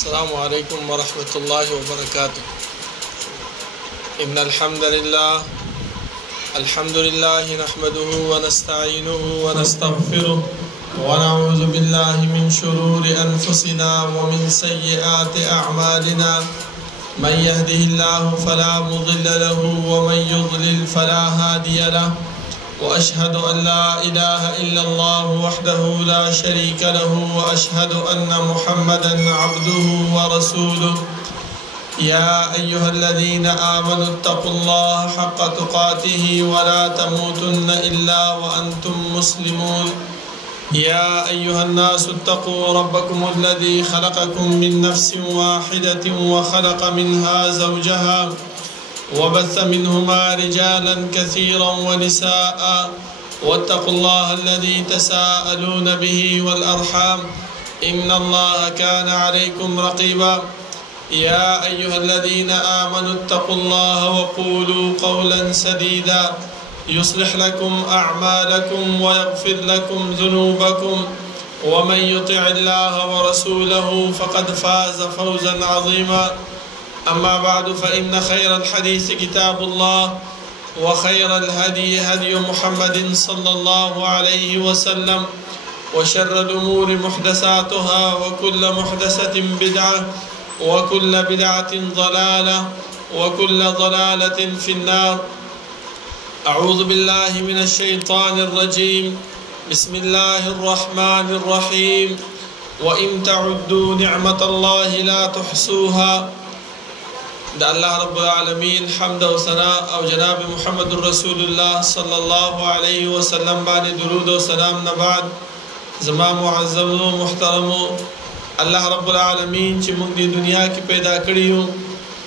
السلام عليكم ورحمة الله وبركاته. إن الحمد لله نحمده ونستعينه ونستغفره ونعوذ بالله من شرور أنفسنا ومن سيئات أعمالنا. من يهده الله فلا مضل له ومن يضلل فلا هادي له، وأشهد أن لا إله إلا الله وحده لا شريك له، وأشهد أن محمدا عبده ورسوله. يا أيها الذين آمنوا اتقوا الله حق تقاته ولا تموتن إلا وأنتم مسلمون. يا أيها الناس اتقوا ربكم الذي خلقكم من نفس واحدة وخلق منها زوجها وبث منهما رجالا كثيرا ونساء، واتقوا الله الذي تساءلون به والأرحام إن الله كان عليكم رقيبا. يا أيها الذين آمنوا اتقوا الله وقولوا قولا سديدا يصلح لكم أعمالكم ويغفر لكم ذنوبكم، ومن يطع الله ورسوله فقد فاز فوزا عظيما. أما بعد، فإن خير الحديث كتاب الله، وخير الهدي هدي محمد صلى الله عليه وسلم، وشر الأمور محدثاتها، وكل محدثة بدعة، وكل بدعة ضلالة، وكل ضلالة في النار. أعوذ بالله من الشيطان الرجيم. بسم الله الرحمن الرحيم. وإن تعدوا نعمة الله لا تحصوها. دا الله رب العالمين حمد و ثنا او جناب محمد رسول الله صلى الله عليه وسلم باندې درود و سلام نه بعد، زما معزز و محترم الله رب العالمین چې موږ د دنیا کې پیدا کړیو،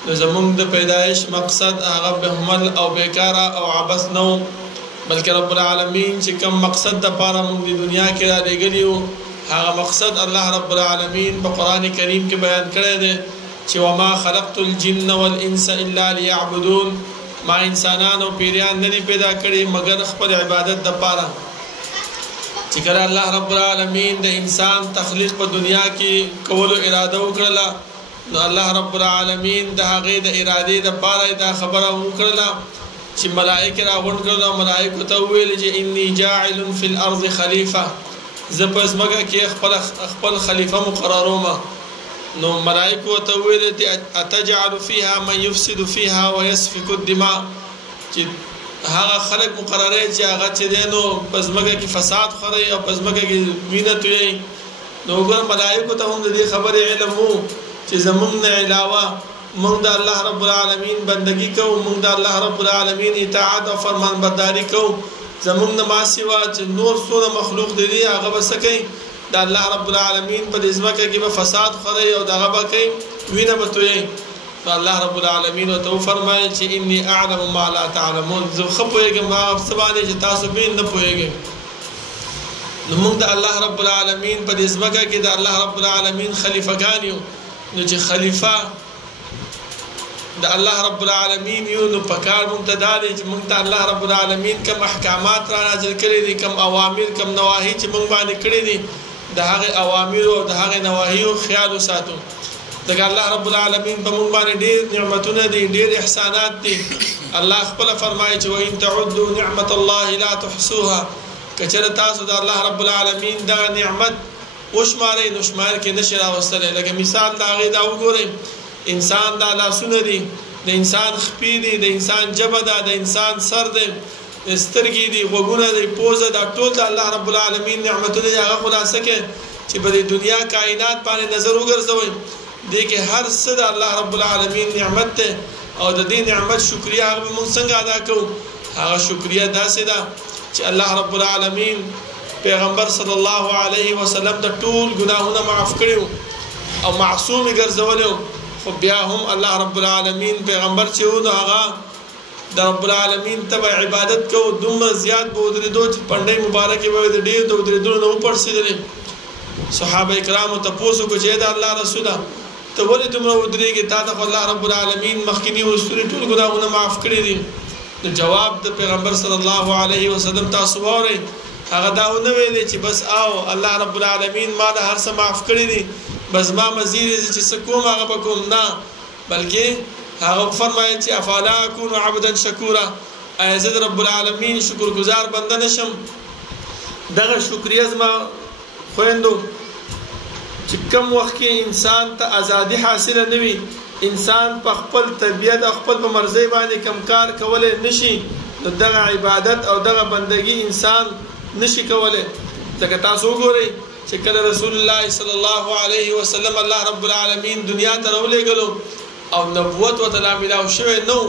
نو زموږ د پیدایش مقصد هغه بهمل او بیکاره او عبث نه، بلکې رب العالمین چې کوم مقصد د پاره موږ د دنیا کې را لګلیو، هغه مقصد الله رب العالمین په قران کریم کې بیان کړی دی چې وما خلقت الجن والانس الا ليعبدون. ما انسانان او پیریان نه پیدا کړی مگر خپل عبادت د پاره. چې کله الله رب العالمین د انسان تخلیق په دنیا کې کولو اراده وکړه، نو الله رب العالمین د هغه د اراده د پاره دا خبره وکړه چې ملائکه راغونډ کړل. ملائکه ته ویل چې انی جاعل فی الارض خلیفہ، زه په ځمکه کې خپل خلیفہ مقرروم. نو ملائکه ته ویل چې اتجعل فيها من يفسد فيها ويسفك الدماء، چې هغه خلق مقرره چې هغه چې دینو پزماګه کې فساد خوري او پزماګه کې وینه توي. نو ګور ملائکه ته هم دې خبره علم وو چې زمونږ نه علاوه موږ د الله رب العالمین بندگی کوو، موږ د الله رب العالمین اطاعت او فرمان برداری کوو. زمونږ نه ما سوا چې نور څونه مخلوق دي هغه بسکې د الله رب العالمین په دې ځمکه کې به فساد خوري او دغه به کوي وینه به توي. الله رب العالمین ته فرمایي چې انی اعلم ما لا تعلمون، زه خپويږم ما سبانه چې تاسو به نه پوهیږئ. نو موږ د الله رب العالمین په دې ځمکه کې د الله رب العالمین خلیفګان یو. نو چې خلیفہ د الله رب العالمین یو، نو پکار ممتدار چې موږ ته الله رب العالمین کوم احکامات را نازل کړي دي، کوم اوامر کوم نواهی چې موږ باندې کړي دي، د هغه اوامر او د هغه نواهی خیال وساتو. دغه الله رب العالمین په موږ باندې ډېر نعمتونه دي، ډېر احسانات دي. الله خپل فرمایي چې وان تعدوا نعمت الله لا تحصوها. کچره تاسو د الله رب العالمین دا نعمت وشمارئ نو شمار کې نشي راوستل. لکه مثال دا غي دا وګورئ، انسان دا لاسونه دي، د انسان خپې دي، د انسان جبه ده، د انسان سر ده، سترګې دي، غوږونه دي، پوزه ده، ټول د الله رب العالمین نعمتونه هغه خلاصه کې چې په دنیا کائنات باندې نظر وګرځوي. دې کې هر څه د الله رب العالمین نعمت ده، او د دې نعمت شکریا هغه موږ څنګه ادا کوو؟ هغه شکریا داسې ده چې الله رب العالمین پیغمبر صلی الله علیه وسلم د ټول ګناهونه معاف کړیو او معصوم ګرځولیو، خو بیا هم الله رب العالمین پیغمبر چې و هغه د رب العالمین تبع عبادت کو. دومره زیات به ودرېدو چې پنډۍ مبارکې به د ډېر د ودرېدو نه وپړسېدلې. صحابه کرامو تپوس وکړو چې د الله رسوله ته ولې دومره ودرېږې؟ تا ته الله رب العالمین مخکینی ورستونې ټول ګناهونه معاف کړي دي. نو جواب د پیغمبر صلی الله علیه وسلم تاسو واورئ، هغه دا ونه ویلې چې بس او الله رب العالمین ما د هر څه معاف کړی دي، بس ما مزید چې څه کوم هغه به کوم نه، بلکې هغه فرمایي چې افلا اکون عبدا شکورا، ایا زه د رب العالمین شکرګزار بنده نشم؟ دغه شکریه زما خویندو چې کوم وخت کې انسان ته ازادي حاصله نه وي، انسان په خپل طبیعت او خپل په مرضی باندې کم کار کولی نشي، نو دغه عبادت او دغه بندگی انسان نشي کولی. ځکه تاسو وګورئ چې کله رسول الله صلی الله علیه وسلم الله رب العالمین دنیا ته راولېږلو او نبوت ورته لا میلاو شوی نو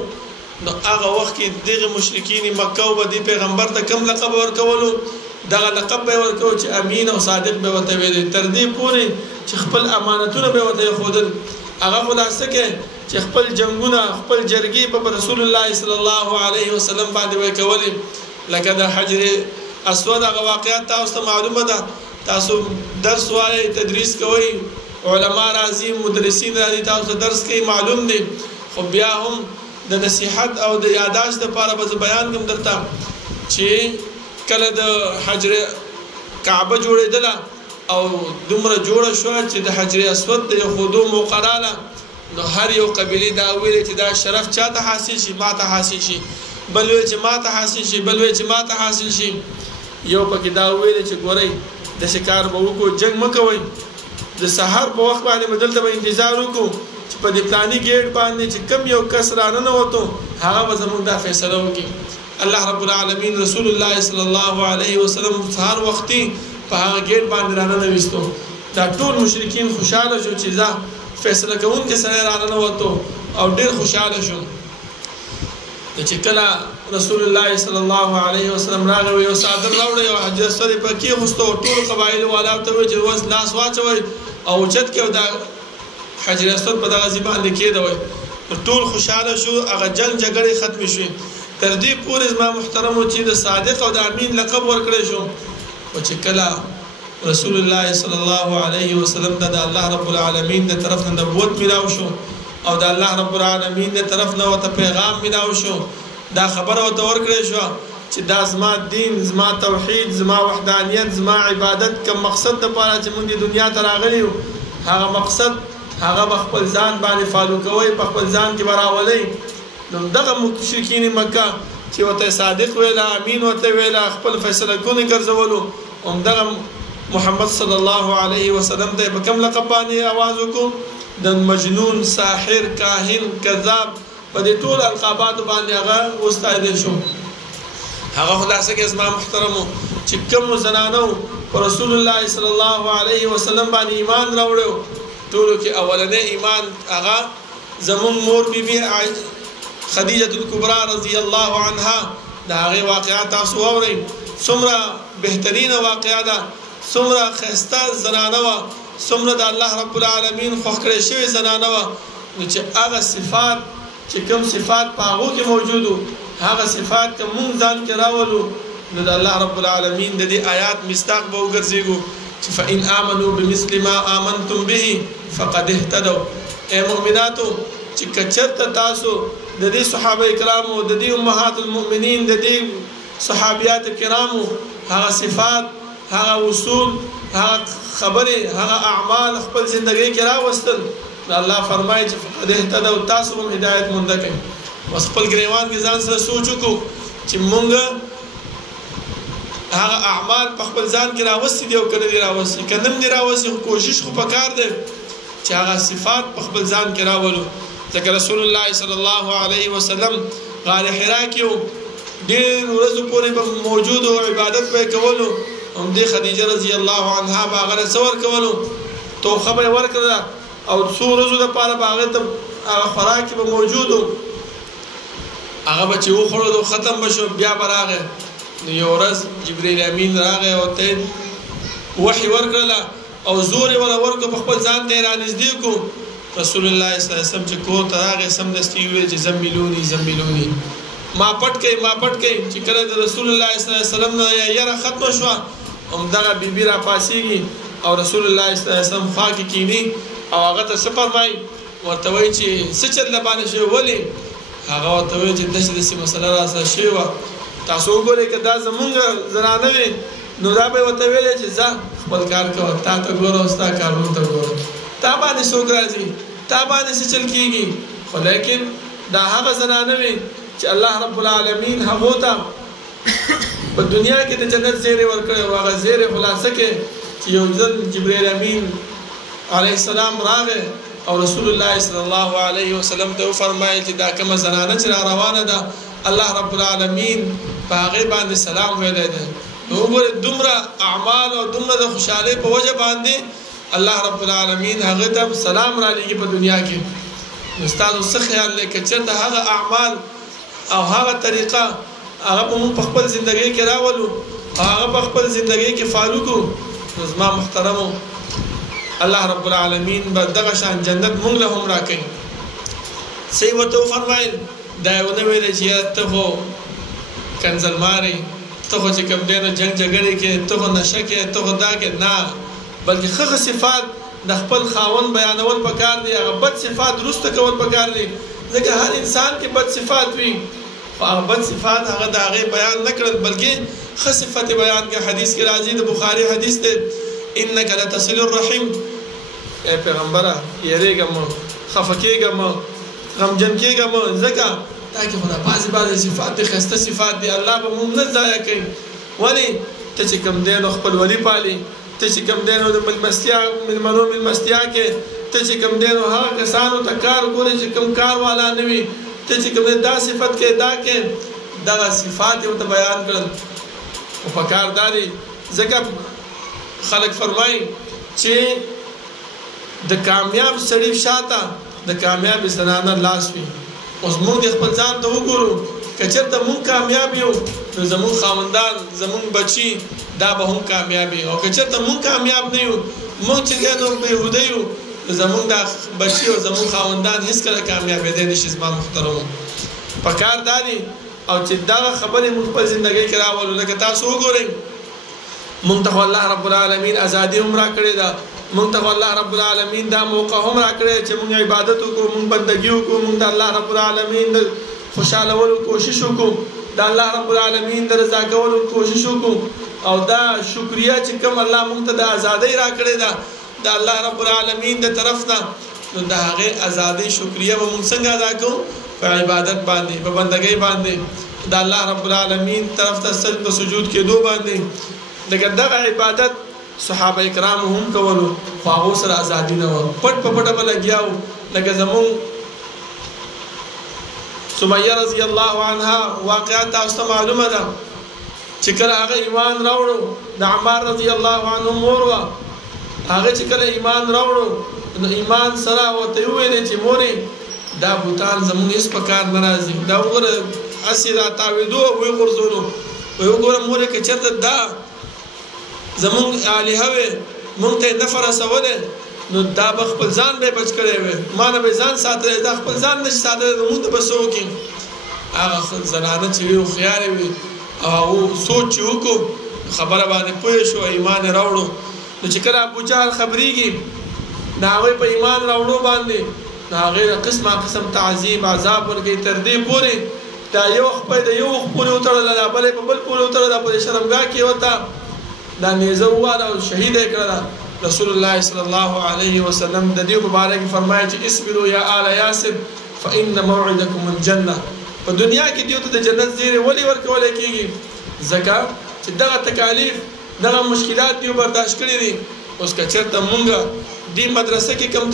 هغه وخت کې دغه مشرکین مکه او د پیغمبر ته کوم لقب ورکولو؟ دغه لقب به ورکو چې امین او صادق به ورته ویل، تر دې پورې چې خپل امانتونه به ورته ښودل. هغه خلاصه کې چې خپل جنگونه خپل جرګې په رسول الله صلی الله علیه وسلم باندې وکولې. لکه د حجر اسود هغه واقعیت تاسو ته معلومه ده، تاسو درس وایي تدریس کوئ، علما راځي مدرسین راځي تاسو ته درس کوي، معلوم دي، خو بیا هم د نصیحت او د یاداشت لپاره به بیان کوم درته چې کله د حجر کعبه جوړېدله او دومره جوړه شوه چې د حجر اسود د یخودو مقراله، نو هر یو قبیلې دا ویلې چې دا شرف چا ته حاصل شي؟ ما ته حاصل شي، بل وی چې ما ته حاصل شي، بل وی چې ما ته حاصل شي. یو پکې دا ویلې چې ګورئ د شکار به وکړو، جنگ مه کوئ، د سحر په وخت باندې به دلته به انتظار وکړو چې په دې پلاني ګیټ باندې چې کم یو کس راننوتو هغه به زموږ دا فیصله وکړي. الله رب العالمین رسول الله صلی الله علیه وسلم سحر وختي په هغه ګیټ باندې راننویستو. دا ټول مشرکین خوشاله شو چې دا فیصله کوونکی سره راننوتو او ډېر خوشاله شو. چې کله رسول الله صلی الله علیه وسلم راغی یو صادر راوړی او حجر اسود په کې غوستو، ټول قبایل والا ته وایي چې اوس لاس واچوئ او اوچت کړئ دا حجر اسود په دغه ځای باندې کېږدوئ. ټول خوشاله شو، هغه جنګ جګړې ختمې شوې. تر دې پورې زما محترمو چې د صادق او د امین لقب ورکړی شو. او چې کله رسول الله صلی الله علیه وسلم ته د الله رب العالمین د طرف نه نبوت میلاو شو او د الله رب العالمین د طرف نه ورته پیغام میلاو شو، دا خبره ورته ورکړی شوه چې دا زما دین، زما توحید، زما وحدانیت، زما عبادت کوم مقصد دپاره چې موږ د دنیا ته راغلي یو، هغه مقصد هغه به خپل ځان باندې فالو کوئ، په خپل ځان کې به راولئ. نو دغه مشرکین مکه چې ورته صادق ویله، امین ورته ویله، خپل فیصله کونې ګرځولو، همدغه محمد صلی الله علیه وسلم ته په کوم لقب باندې آواز وکړو؟ د مجنون، ساحر، کاهن، کذاب، په دې ټول القابات باندې هغه وستایل شو. هغه خلاصه کې زما محترمو چې کوم زنانو پر رسول الله صلی الله علیه وسلم باندې ایمان راوړو، ټولو کې اولنې ایمان هغه زمون مور بیبي خدیجه الکبرى رضی الله عنها. دا هغه واقعات تاسو واورئ، څومره بهترینه واقعه ده، څومره ښایسته زنانه وه، څومره د الله رب العالمین خوښ کړی شوې زنانه وه. نو چې هغه صفات چې کوم صفات په هغو کې موجود وو، هغه صفات که مونږ ځان کې راولو، نو د الله رب العالمین د دې آیات مصداق به وګرځېږو چې فإن آمنوا بمثل ما آمنتم به فقد اهتدوا. ای مؤمناتو چې که چېرته تاسو د دې صحابه کرامو، د دې امهات المؤمنین، د دې صحابیات کرامو هغه صفات، هغه اصول، هغه خبرې، هغه اعمال خپل زندګۍ کې راوستل، الله فرمایي چې فقد اهتدوا، تاسو هم هدایت مونده کړئ. بس خپل ګریوان کې ځان سره سوچ وکړو چې مونږ هغه اعمال په خپل ځان کې راوستي دي او که نه دي راوستي. که نه دي راوستي خو کوشش خو پکار دی چې هغه صفات په خپل ځان کې راولو. ځکه رسول الله صلی الله علیه وسلم غار حرا کې ډېر ورځو پورې به موجود او عبادت به کولو. همدې خدیجه رضی الله عنها به هغه څه ورکولو؟ توښه به یې ورکړله او څو ورځو دپاره به هغه ته هغه خوراک به موجود و. هغه به چې وخوړلو ختم به شو، بیا به راغی. نو یو ورځ جبریل امین راغی او ته وحي ورکړله او زور یې ولا ورکړو، په خپل ځان ته یې رانږدې کړو. رسول الله صلی الله علیه وسلم چې کور ته راغی، سمدستي یې وویل چې زمیلوني زمیلوني، ما پټ کړئ ما پټ کړئ. چې کله د رسول الله صلی الله علیه وسلم نه یره ختمه شوه، همدغه بیبي را پاڅېږي او رسول الله صلی الله علیه وسلم خوا کې کښېني او هغه ته څه فرمایي؟ ورته وایي چې څه چل باندې شوی، ولې؟ هغه ورته وایي چې داسې مسله راسره شوې وه. تاسو وګورئ که دا زمونږ زنانه وي نو دا به یې ورته ویلی چې ځه خپل کار کوه، تا ته ګوره او ستا کارونو ته ګوره. تا باندې څوک راځي، تا باندې څه چل کېږي. خو لیکن دا هغه زنانه وي چې الله رب العالمین هغو ته په دنیا کې د جنت زیری ورکړی او هغه زیری خلاصه کې چې یو ځل جبرائیل امین علیه السلام راغی او رسول الله صلی الله علیه وسلم ته وفرمایل چې دا کومه زنانه چې را روانه ده الله رب العالمین په هغې باندې سلام ویلی دی. نو وګورئ دومره اعمال او دومره د خوشحالۍ په وجه باندې الله رب العالمین هغه ته سلام را لېږي په دنیا کې. نو ستاسو څه خیال دی که چېرته هغه اعمال او هغه طریقه هغه به مونږ په خپل زندګۍ کې راولو او هغه په خپل زندګۍ کې فالو کړو، نو زما محترمو الله رب العالمین به دغه شان جنت مونږ له هم راکوي. څه یې ورته وفرمایل دا یې ونه ویلی چې یاره ته خو کنځلمارې، ته خو چې کوم دی نو جنګ جګړې کې، ته خو نشه کې، ته خو دا کې. نه، بلکې ښه صفات د خپل خاوند بیانول پکار دی، هغه بد صفات وروسته کول پکار دی. ځکه هر انسان کې بد صفات وي، خو هغه بد صفات هغه د هغې بیان نه کړل بلکې ښه صفت بیان کړه. حدیث کې راځي، د بخاري حدیث دی، انک لتصل الرحم. ای پیغمبره یریږه مه، خفه کېږه مه، غمجن کېږه مه، ځکه دا کې خو دا بعضې صفات دي، ښایسته صفات دي، الله به موږ نه ضایع کوي. ولې ته چې کوم دی نو خپلولي پالي، ته چې کوم دی نو د مېلمنو مېلمستیا کې، ته چې کوم دی نو هغه کسانو ته کار ګورې چې کوم کار والا نه وي، ته چې کوم دی دا صفت کې دا کې، دغه صفات یې ورته بیان کړل. خو پکار دا دی ځکه خلک فرمایي چې د کامیاب سړي شاته د کامیاب زنانه لاس وي. اوس موږ خپل ځان ته وګورو، که چېرته موږ کامیاب یو نو زموږ خاوندان، زموږ بچي دا به هم کامیاب وي، او که چېرته موږ کامیاب نه یو، موږ چې دی نو بېهوده یو، نو زموږ دا بچي او زموږ خاوندان هېڅکله کامیابېدی نه شي. زما محترمو پکار دا دی او چې دغه خبرې موږ خپل زندګۍ کې راولو. لکه تاسو وګورئ، موږ ته الله رب العالمین ازادي هم راکړې ده، موږ ته الله رب العالمین دا موقع هم راکړی چې موږ عبادت وکړو، موږ بندګي وکړو، موږ د الله رب العالمین د خوشحالولو کوشش وکړو، د الله رب العالمین د رضا کولو کوشش وکړو. او دا شکریه چې کوم الله موږ ته د ازادۍ راکړې ده د الله رب العالمین د طرف نه، نو د هغې ازادۍ شکریه به موږ څنګه ادا کوو؟ په عبادت باندې، په بندګۍ باندې، د الله رب العالمین طرف ته سجد و سجود کېدو باندې. لکه دغه عبادت صحابه کرامو هم کولو، خو هغو سره ازادي نه وه، پټ په پټه به لګیا وو. لکه زمونږ سمیه رضی الله عنها واقعات تاسو ته معلومه ده چې کله هغه ایمان راوړو، د عمار رضی الله عنه مور وه، هغه چې کله ایمان راوړو نو ایمان سره ورته وویلې چې مورې دا بوتان زمونږ هېڅ په کار نه راځي، دا وګوره هسې را تاوېدو او ویې غورځولو. ویې وګوره مورې که چېرته دا زمونږ الهه وې مونږ ته یې نه فرسولی نو دا به خپل ځان به یې بچ کړی وی، ما نه به یې ځان ساتلی، دا خپل ځان نه شي ساتلی، نو مونږ ته به څه وکړي؟ هغه زنانه چې وي هوښیارې وي او هغو سوچ چې وکړو خبره باندې پوه شو، ایمان یې راوړو. نو چې کله ابوجهل خبرېږي د هغوی په ایمان راوړو باندې، نو هغې ته قسمه قسم تعذیب عذاب ورکوي، تر دې پورې دا یو خپل د یو وخت پورې وتړله، دا بل یې په بل پورې وتړله، په شرمګاه کې ورته دا نیزه وواله او شهیده یې کړله. رسول الله صلی الله علیه وسلم د دې مبارک فرمایي چې اصبروا یا آل یاسر فإن موعدکم الجنه. په دنیا کې دیو ته د جنت زیری ولې ورکولی کېږي؟ ځکه چې دغه تکالیف دغه مشکلات دیو برداشت کړي دي. اوس که چېرته مونږ دې مدرسه کې کم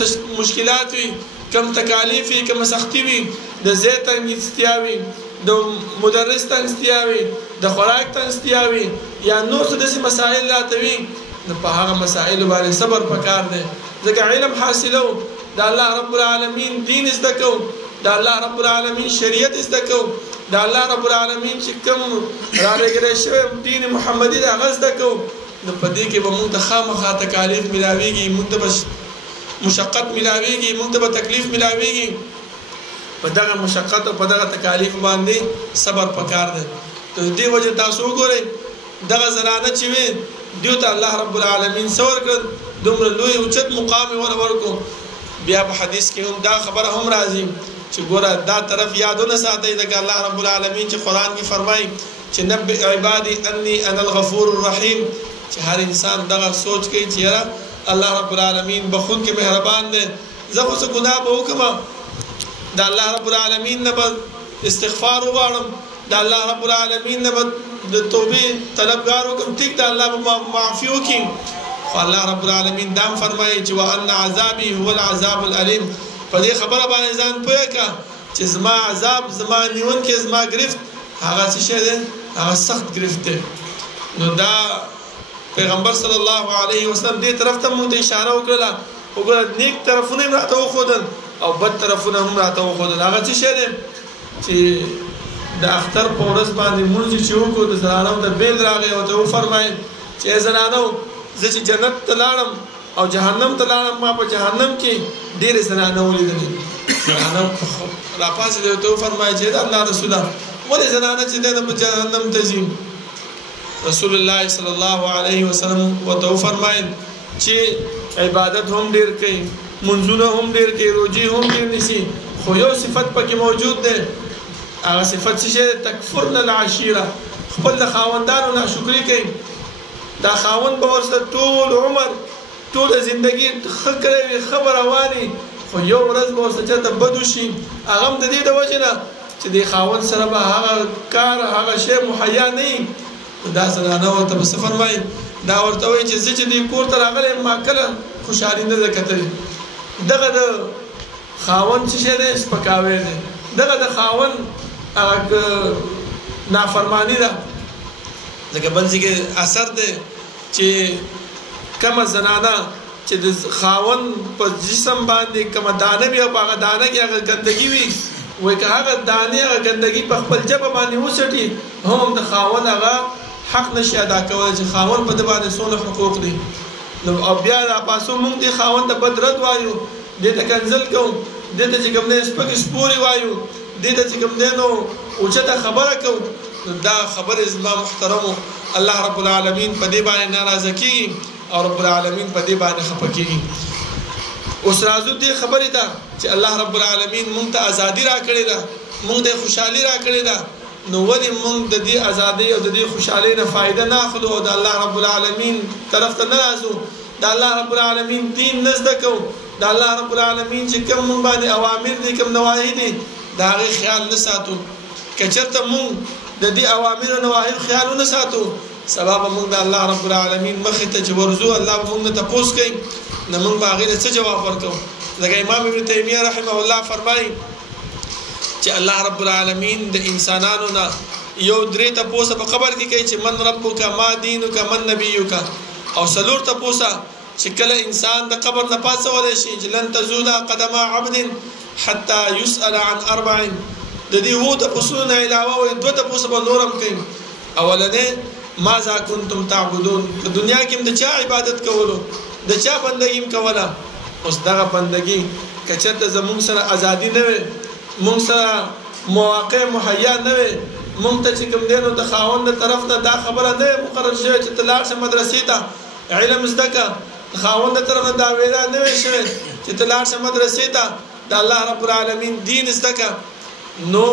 مشکلات وي، کم تکالیف وي، کم سختي وي، د ځای تنګستیا وي، د مدرس تنګستیا وي، د خوراک تنګستیا وي، یا نور څه داسې مسایل راته وي، نو په هغه مسایلو باندې صبر پکار دی. ځکه علم حاصلو، د الله رب العالمین دین زده کوو، د الله رب العالمین شریعت زده کوو، د الله رب العالمین چې کوم رالېږلی شوی دین محمدي دی هغه زده کوو. نو په دې کې به مونږ ته خامخا تکالیف میلاویږي، مونږ ته به مشقت میلاویږي، مونږ ته به تکلیف میلاویږي. په دغه مشقت او په دغه تکالیف باندې صبر پکار دی. د دې وجه تاسو وګورئ دغه زنانه چې وي دیو ته الله رب العالمین څه ورکړل؟ دومره لوی اوچت مقام یې ورکړو. بیا په حدیث کې هم دا خبره هم راځي چې ګوره دا طرف یادونه ساتئ، ځکه الله رب العالمین چې قرآن کې فرمایي چې نبئ عبادي انی انا الغفور الرحیم، چې هر انسان دغه سوچ کوي چې یاره الله رب العالمین بخون کې مهربان دی. زه خو څه ګناه به وکړم د الله رب العالمین نه به استغفار وغواړم، د الله رب العالمین نه به د توبې طلبګار وکړم، ټیک د الله به معافي وکړي. خو الله رب العالمین دا فرمایي چې وان عذابي هو العذاب الالم. په دې خبره باندې ځان پوهه کا چې زما عذاب، زما نیون کې زما گرفت هغه څه شی دی، هغه سخت گرفت دی. نو دا پیغمبر صلی الله علیه وسلم دې طرف ته موږ اشاره وکړه. وګوره نیک طرفونه هم راته وښودل او بد طرفونه هم راته وښودل. هغه څه شی دی چې د اختر په ورځ باندې مونږ چې وکړو د زنانو د بیل راغی او ته وفرمایل چې زنانو زه چې جنت ته لاړم او جهنم ته لاړم، ما په جهنم کې ډېرې زنانه ولیدلې. زنانه راپاسېدې او ته وفرمایل چې الله رسوله ولې زنانه چې دی په جهنم ته ځي؟ رسول الله صلی الله علیه وسلم ورته وفرمایل چې عبادت هم ډېر کوي، منځونه هم ډېر کوي، روجې هم ډېر نیسي، خو یو صفت پکې موجود دی. هغه صفت چې تکفرن العشیره، خپل د خاوندانو ناشکري کوي. دا خاوند به ورسره ټول عمر ټوله زندګي ښه کړی وي، ښه به رواني، خو یو ورځ به ورسره چېرته بد وشي. هغه هم د دې د وجې نه چې د خاوند سره به هغه کار هغه شی مهیا نه وي. دا زنانه ورته به څه فرمایي؟ دا ورته وایي چې زه چې دې کور ته راغلی ما کله خوشحالي نه ده کتلې. دغه د خاوند څه شی دی؟ سپکاوی دی. دغه د خاوند نافرمانی ده. ځکه بل ځای کې اثر دی چې کومه زنانه چې د خاوند په جسم باندې کومه دانه وي او په هغه دانه کې هغه ګندګي وي، وایي که هغه دانې هغه ګندګي په خپل ژبه باندې وڅټي هم د خاوند هغه حق نشي ادا کولی چې خاوند په ده باندې څونه حقوق دي. نو او بیا راپاسو موږ دې خاوند ته بد رد وایو، دې ته کنځل کوو، دې ته چې کوم دی سپکې سپورې وایو، دې ته چې کوم دی نو اوچته خبره کوو. نو دا خبرې زما محترمو الله رب العالمین په دې باندې ناراضه کېږي او رب العالمین په دې باندې خفه کېږي. اوس راځو دې خبرې ته چې الله رب العالمین موږ ته ازادي راکړې ده، موږ ته خوشحالي راکړې ده. نو ولې موږ د دې ازادۍ او د دې خوشحالۍ نه فایده نه اخلو او د الله رب العالمین طرف ته نه راځو؟ د الله رب العالمین دین نه زده کوو، د الله رب العالمین چې کوم موږ باندې اوامر دي، کوم نواهی دي، د هغې خیال نه ساتو. که چېرته موږ د دې اوامر او نواهیو خیال ونه ساتو، سبا به موږ د الله رب العالمین مخې ته چې ورځو الله به موږ نه تپوس کوي، نه موږ به هغې ته څه جواب ورکوو؟ لکه امام ابن تیمیه رحمه الله فرمایي چې الله رب العالمین د انسانانو نه یو درې تپوسه په قبر کې کوي چې من ربک، ما دینک، من نبیک، او څلور تپوسه چې کله انسان د قبر نه پاڅولی شي چې لن تزول قدم عبد حتی یسأل عن اربع. د دې اووه تپوسونو نه علاوه وایي دوه تپوسه به نور هم کوي. اولنی ماذا کنتم تعبدون، په دنیا کې هم د چا عبادت کولو، د چا بندګي هم کوله. اوس دغه بندګي که چېرته زموږ سره ازادي نه وي، موږ سره مواقع مهیا نه وي، موږ ته چې کوم دی نو د خاوند د طرف نه دا خبره نه مقرر شوې چې ته لاړ شه مدرسې ته علم زده کړه، د خاوند د طرف نه دا وینا نه وي شوې چې ته لاړ شه مدرسې ته د الله رب العالمین دین زده کړه. نو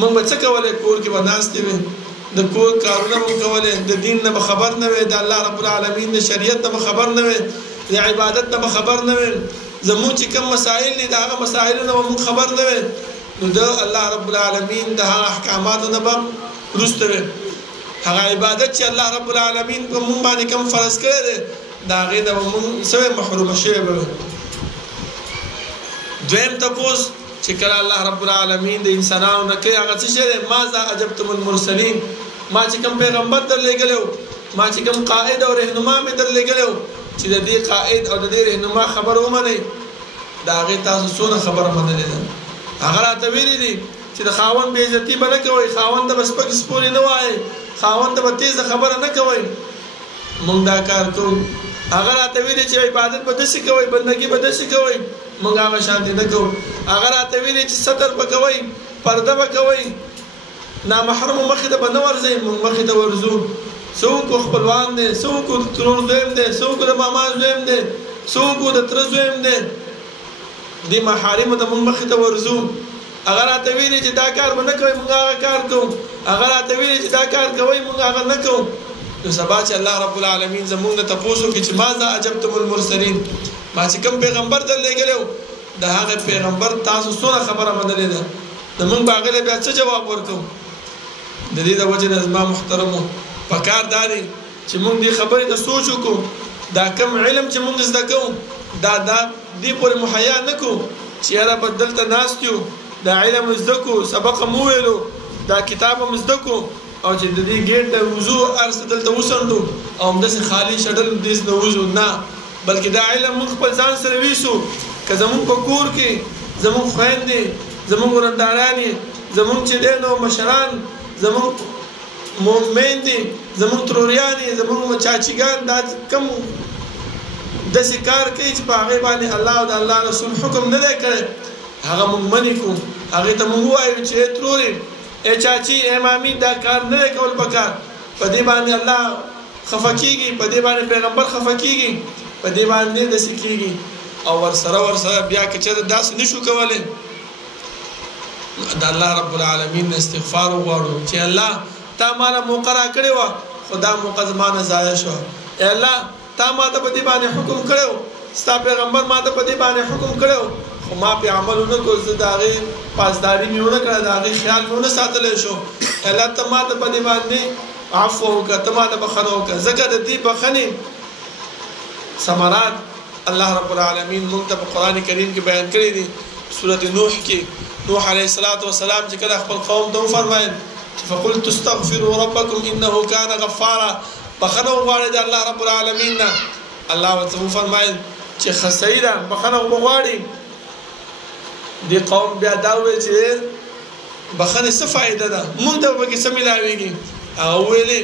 موږ به څه کولی؟ کور کې به ناستې وي، د کور کارونه به کولی، د دین نه به خبر نه وي، د الله رب العالمین د شریعت نه به خبر نه وي، د عبادت نه به خبر نه وي، زموږ چې کوم مسائل دي د هغه مسایلو نه به موږ خبر نه وي. نو د الله رب العالمین د هغه احکاماتو نه به وروسته وي. هغه عبادت چې الله رب العالمین په موږ باندې کوم فرض کړی دی د هغې نه به موږ څه وي؟ محرومه شوي به وي. دویم تپوس چې کله الله رب العالمین د انسانانو نه کوي هغه څه شی دی؟ ماذا اجبتم المرسلین، ما چې کوم پیغمبر درلېږلی، ما چې کوم قائد او رهنما مې درلېږلی چې د دې قائد او د دې رهنما خبره ومنئ، د هغې تاسو څونه خبره منلې ده؟ هغه راته ویلي دي چې د خاوند بې عزتي به نه کوئ، خاوند ته به سپکې سپورې نه وایئ، خاوند ته به تیزه خبره نه کوئ. موږ دا کار کوو. هغه راته ویلي چې عبادت به داسې کوئ، بندګي به داسې کوئ، موږ هغه شانتې نه کوو. هغه راته ویلي چې ستر به کوئ، پرده به کوئ، نامحرمو مخې ته به نه ورځئ، موږ مخې ته ورځو. څوک خپلوان دی، څوک ترور زویم دی، څوک د ماما زویم دی، څوک د تره زویم دی، دې محارمو ته موږ مخې ته ورځو. هغه راته ویلي چې دا کار به نه کوئ، موږ هغه کار کوو. هغه راته ویلي چې دا کار کوئ، موږ هغه نه کوو. نو سبا چې الله رب العالمین زمونږ نه تپوسو کې چې ماذا عجبتم المرسلین ما چې کوم پیغمبر در لېږلی د هغه پیغمبر تاسو څونه خبره منلې ده نو موږ به هغې بیا څه جواب ورکوو د دې د وجې نه زما محترمو پکار دا دی چې موږ دې خبرې ته سوچ وکړو دا کم علم چې موږ زده کوو دا دې پورې مهیا نه کړو چې یاره به دلته ناست یو دا علم زده کړو سبق مو ویلو دا کتاب هم زده کړو او چې د دې ګیټ د وضو هر څه دلته وڅنډو او همداسې خالي شډل دېس نه وځو نه بلکې دا علم موږ خپل ځان سره ویسو که زمونږ په کور کې زمونږ خویندې زمونږ ورندارانې زمونږ چې دی نو مشران زمونږ میندې زمونږ تروریانې زمونږ چاچیګان دا کم داسې کار کوي چې په هغې باندې الله او د الله رسول حکم نه دی کړی هغه موږ منې کړو هغې ته موږ ووایو چې ای ترورې ای چاچی ای مامي دا کار نه دی کول پکار په دې باندې الله خفه کېږي په دې باندې پیغمبر خفه کېږي په دې باندې داسې کېږي او ورسره بیا که چېرته داسې نه شو کولی د الله رب العالمین استغفار وغواړو چې الله تا ماله موقع راکړې وه خو دا موقع زما نه ضایع شوه ای الله تا ما ته په دې باندې حکم کړی ستا پیغمبر ما ته په دې باندې حکم کړی خو ما پې عمل ونه کړو زه د هغې پاسداري مې ونه کړه د هغې خیال مې ونه ساتلی شو الله ته ما ته په دې باندې عفو وکړه ته ما ته بخښنه وکړه ځکه د دې بخښنې ثمرات الله رب العالمین موږ ته په قرآن کریم کې بیان کړي دي سورة نوح کې نوح علیه السلام چې کله خپل قوم ته وفرمایل چې فقلت استغفروا ربکم انه کان غفارا بخښنه وغواړئ د الله رب العالمین نه الله ورته وفرمایل چې ښه صحیح ده بخښنه وغواړئ دې قوم بیا دا وویل چې بخښنې څه فایده ده موږ ته به پکې څه میلاویږي هغه وویلې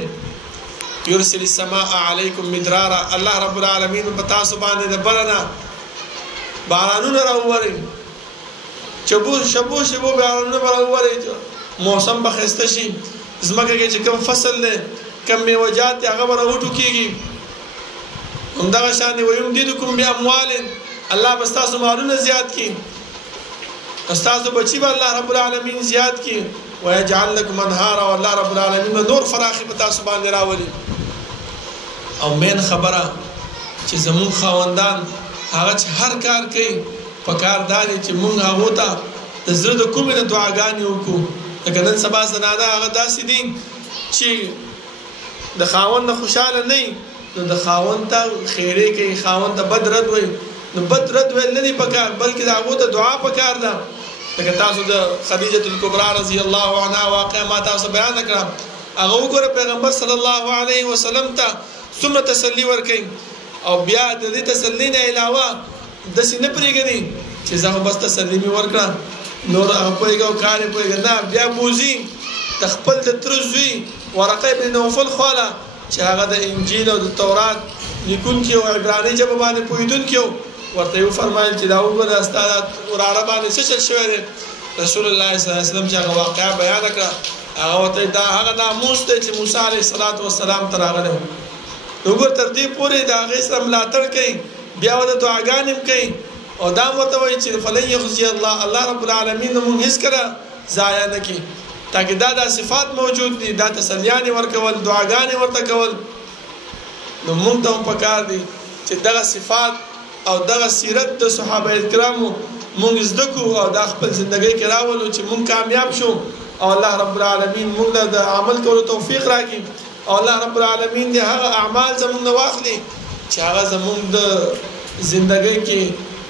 یرسل السماء علیکم مدرارا الله رب العالمین په تاسو باندې د بره نه بارانونه راووري شبو بارانونه به راووري موسم به ښایسته شي ځمکه کې چې کوم فصل دی کم میوجات دی هغه به راوټو کېږي همدغه شان دی ویمددکم باموال الله به ستاسو مالونه زیات کړي ستاسو بچي به الله رب العالمین زیات کړي ويجعل لكم انهارا والله رب العالمین نور فراخي په تاسو باندې راولي او مین خبره چې زمون خاوندان هغه چې هر کار کوي په کار داري چې مونږ هغه ته د زړه د کومې نه دعاګانې وکړو لکه نن سبا زنانه هغه داسې دي چې د خاوند نه خوشحاله نه نو د خاوند ته خیرې کوي خاوند ته بد رد وایي نو بد رد ویل نه دي پکار بلکې د هغو ته دعا پکار ده لکه تاسو د خدیجه الکبرى رضی الله عنها واقعه ما تاسو بیان کړه هغه وګوره پیغمبر صلی الله علیه وسلم ته څومره تسلی ورکړي او بیا د دې تسلی نه علاوه داسې نه پرېږدي چې زه بس تسلی مې ورکړه نور هغه پوهېږه او کار یې پوهېږه نه بیا بوځي د خپل د تره زوی ورقه بن نوفل خواله چې هغه د انجیل او د تورات لیکونکی او عبراني ژبه باندې پوهېدونکی و ورته یې وفرمایل چې دا وګوره ستا دا وراره باندې څه چل شوی دی رسول الله صلی الله علیه وسلم چې هغه واقعه بیانه کړه هغه ورته دا هغه ناموس دی چې موسی علیه السلام ته راغلی و وګوره تر دې پورې د هغې سره ملاتړ کوي بیا ورته دعاګانې هم کوي او دا ورته وایي چې فلن یخزي الله رب العالمین موږ هېڅکله ضایع نه کړي تاکې دا صفات موجود دي دا تسلیانې ورکول دعاګانې ورته کول نو موږ ته هم پکار دي چې دغه صفات او دغه سیرت د صحابه کرامو موږ زده کړو او دا خپل زندګۍ کې راولو چې موږ کامیاب شو او الله رب العالمین موږ له د عمل کولو توفیق راکړي او الله رب العالمین دې هغه اعمال زموږ نه واخلي چې هغه زموږ د زندګۍ کې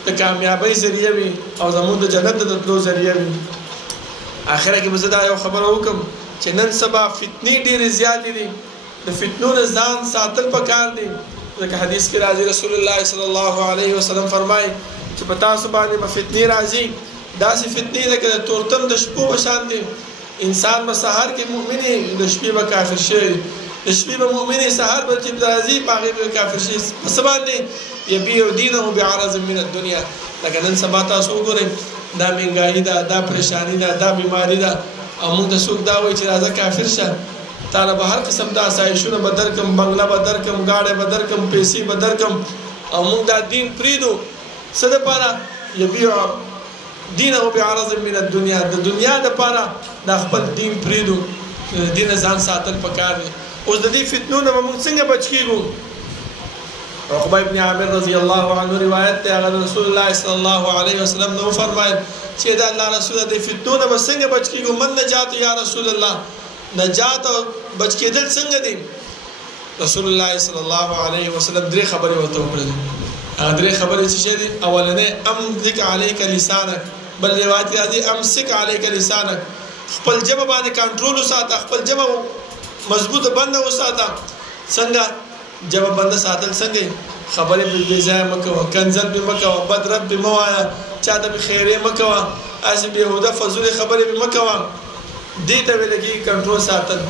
د کامیابۍ ذریعه وي او زموږ د جنت د تلو ذریعه وي آخره کې به زه دا یو خبره وکړم چې نن سبا فتنې ډېرې زیاتې دي د فتنو نه ځان ساتل پکار دي ځکه حدیث کې راځي رسول الله صلی الله علیه وسلم فرمایي چې په تاسو باندې به فتنې راځي داسې فتنې لکه د تورتم د شپو په شان دي انسان به سهار کې مؤمنې د شپې به کافر شي د شپې به مؤمنې سهار به چې راځي په هغې به کافر شي په څه باندې یبیع دینه بعرض من الدنیا لکه نن سبا تاسو وګورئ دا مهنګایي ده دا پریشاني ده دا بیماري ده او موږ ته څوک دا وایي چې راځه کافر شه تا له به هر قسم د اسایشونه به درکم بنګله به درکم ګاډی به درکم پیسې به درکم او موږ دا دین پرېږدو څه دپاره یبیع دینه بعرض من الدنیا د دنیا دپاره دا خپل دین پرېږدو د دین ځان ساتل پکار دی اوس د دې فتنو نه موږ څنګه بچ کیږو؟ عقبه ابن عامر رضی الله عنه روایت ته هغه رسول الله صلی الله علیه وسلم نو فرمایل چې دا الله رسول د فتنو نه څنګه بچ کیږو؟ من نجات یا رسول الله، نجات او بچ کېدل څنګه دي؟ رسول الله صلی الله علیه وسلم درې خبرې ورته وکړې. هغه درې خبرې چې دي، اولنې امسک علیک لسانک، بل روایت راځي امسک علیک لسانک، خپل جبه باندې کنټرول وساته، خپل جبه مضبوطه بنده وساته. څنګه جبه بنده ساتل؟ څنګه خبرې به ځای مکو، کنزل به مکو، بد رد به موایا، چاته به خیره مکو، اسی به هدا فزول خبرې به مکو. دې ته ویل کېږي کنټرول ساتل.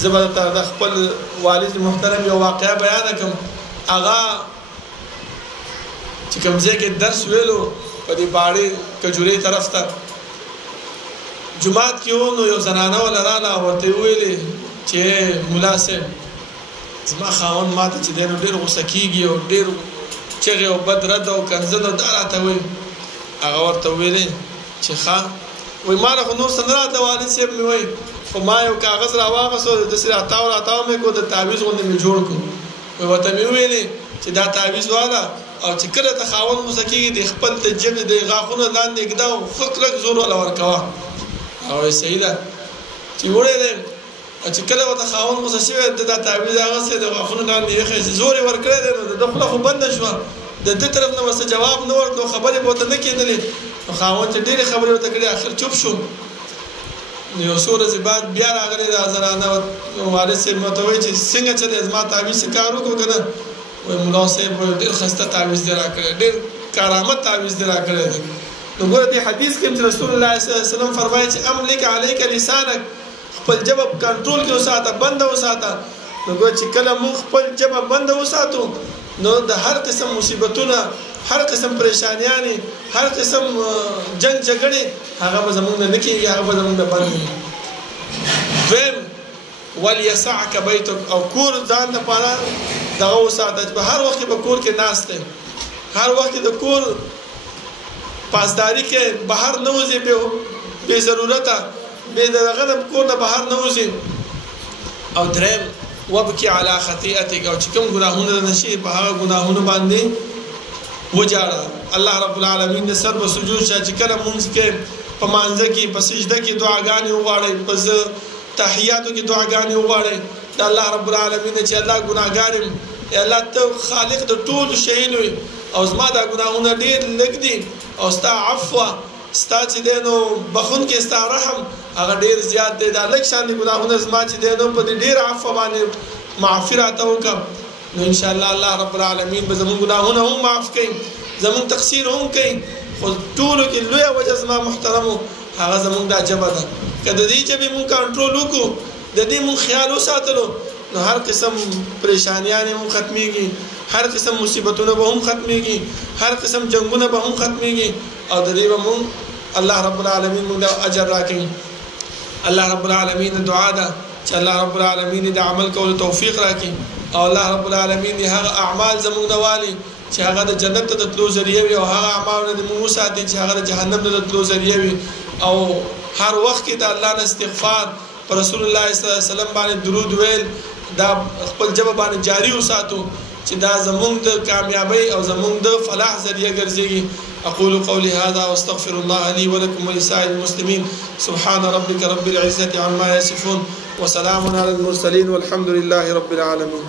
زبر د خپل والد محترم یو واقعا بیان کوم. هغه چې کوم ځای کې درس ویلو په دې باړې کجوري طرف ته جمعات کې نو یو زنانه ولراله ورته ویلې چې مولا صاحب زما خاوند ماته چې ډېر غوسه کیږي او ډېر چغې او بد رد او کنځل او دا راته وایي. هغه ورته ویلې چې ښه وایي ما خو نور څه نه راته والد صاحب مې وایي، خو ما یو کاغذ راواغېستو داسې راتاو مې کړو د تعویض غوندې مې جوړ کړو. وایي ورته مې وویلې چې دا تعویض واله او چې کله ته خاوند غوسه کېږي د خپل د ژبې د غاښونو لاندې ږده او ښه کلک زور وله ورکوه. هغه وایي صحیح ده چې وړی دی او چې کله ورته خاوند غوسه شوی د دا تعویض هغسې د غاښونو لاندې ایښی چې زور یې ورکړی دی نو د خوله خو بنده شوه، د ده طرف نه ورته جواب نه ورکړو، خبرې به ورته نه کېدلې. نو خاوند چې ډېرې خبرې ورته کړې اخر چوپ شو. نو یو څو ورځې بعد بیا راغلی دا زنانه والد صاحب ماته وایي چې څنګه چلې زما تعویض څه کار وکړو که نه؟ وایي ملا صاحب ډېر ښایسته تعویض دې راکړی، ډېر کارامت تعویض دې راکړی دی. نو ګوره دې حدیث کې چې رسول الله صلی الله علیه وسلم فرمایي چې املک علیک لسانک، خپل جبه کنټرول کې وساته، بنده وساته. نو ګوره چې کله موږ خپل جبه بنده وساتو نو د هر قسم مصیبتونه، هر قسم پریشانیانې، هر قسم جنگ جګړې هغه به زمونږ نه کېږي، هغه به زمونږ نه بند وي. دویم ولیسعک بیتک، او کور ځان دپاره دغه وساته چې په هر وخت به کور کې ناست دی، هر وخت د کور پاسداري کې بهر نه وځي، بې ضرورته بې دغه نه کور نه بهر نه وځي. او دریم وبکي علی خطیئتک، او چې کوم ګناهونه نشي په هغه ګناهونو باندې وجاړه. الله رب العالمین د سر په سجود چې کله مونږ کې په مانځه کې په سجده کې دعاګانې وغواړئ، په تحیاتو کې دعاګانې وغواړئ د الله رب العالمین چې الله ګناهګار یم، الله ته خالق د ټولو شیانو او زما دا ګناهونه ډېر لږ دي او ستا عفو ستا چې دی نو بخونکی ستا رحم هغه ډېر زیات دی. دا لږ شان دي ګناهونه زما چې دی نو په دې ډېر عفو باندې معافي راته وکړه. نو انشاءالله الله رب العالمین به زموږ ګناهونه هم معاف کوي، زموږ تقصیر هم کوي. خو ټولو کې لویه وجه زما محترمو هغه زموږ دا ژبه ده. که د دې ژبې مونږ کنټرول وکړو، د دې مونږ خیال وساتلو، نو هر قسم پریشانیانې هم ختمیږي، هر قسم مصیبتونه به هم ختمیږي، هر قسم جنگونه به هم ختمیږي او د دې به مونږ الله رب العالمین مونږ د اجر راکوي. الله رب العالمین دعا ده چې الله رب العالمین د عمل کولو توفیق راکړي او الله رب العالمین هغه اعمال زموږ د والي چې هغه د جنت ته د تلو ذریعه وي او هغه اعمال د موږ ساتي چې هغه د جهنم ته د تلو ذریعه وي. او هر وخت کې د الله نه استغفار پر رسول الله صلی الله علیه وسلم باندې درود ویل دا خپل جبه باندې جاری وساتو چې دا زموږ د کامیابی او زموږ د فلاح ذریعہ ګرځي. اقول قولي هذا واستغفر الله لي ولكم ولسائر المسلمين. سبحان ربك رب العزة عما يصفون وسلام على المرسلين والحمد لله رب العالمين.